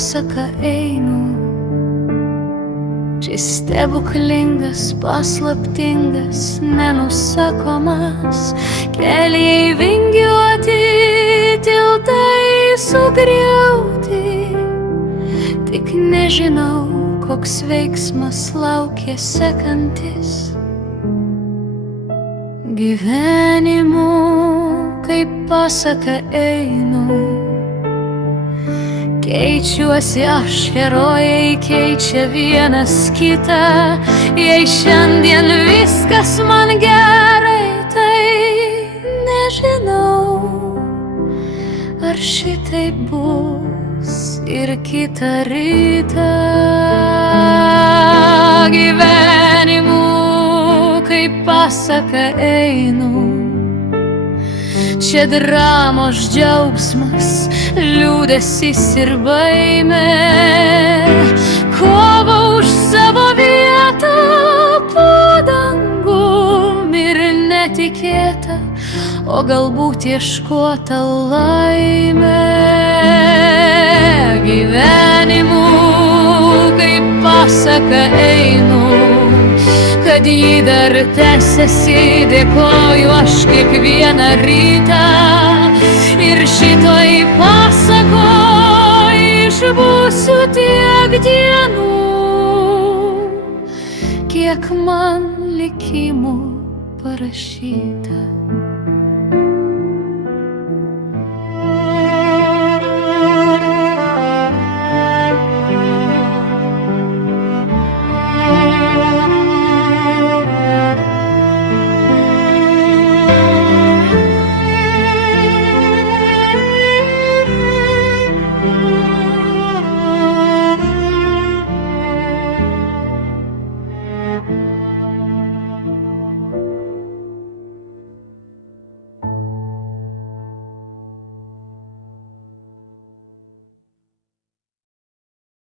pasaka einu. Šis stebuklingas, paslaptingas, nenusakomas, keliai vingiuoti, tiltai sugriauti. Tik nežinau, koks veiksmas laukia sekantis. Gyvenimu kaip pasaka einu. Keičiuosi aš, herojai keičia vienas kitą. Jei šiandien viskas man gerai, tai nežinau, ar šitaip bus ir kitą rytą. Gyvenimu kaip pasaka einu. Čia dramos džiaugsmas, liūdesys ir baimė, kova už savo vietą po dangum ir netikėta, o galbūt ieškota laimė. Gyvenimu kaip pasaka einu. Kad jį dar tęsiasi, dėkoju aš kiekvieną rytą. Ir šitoj pasakoj išbūsiu tiek dienų, kiek man likimų parašyta.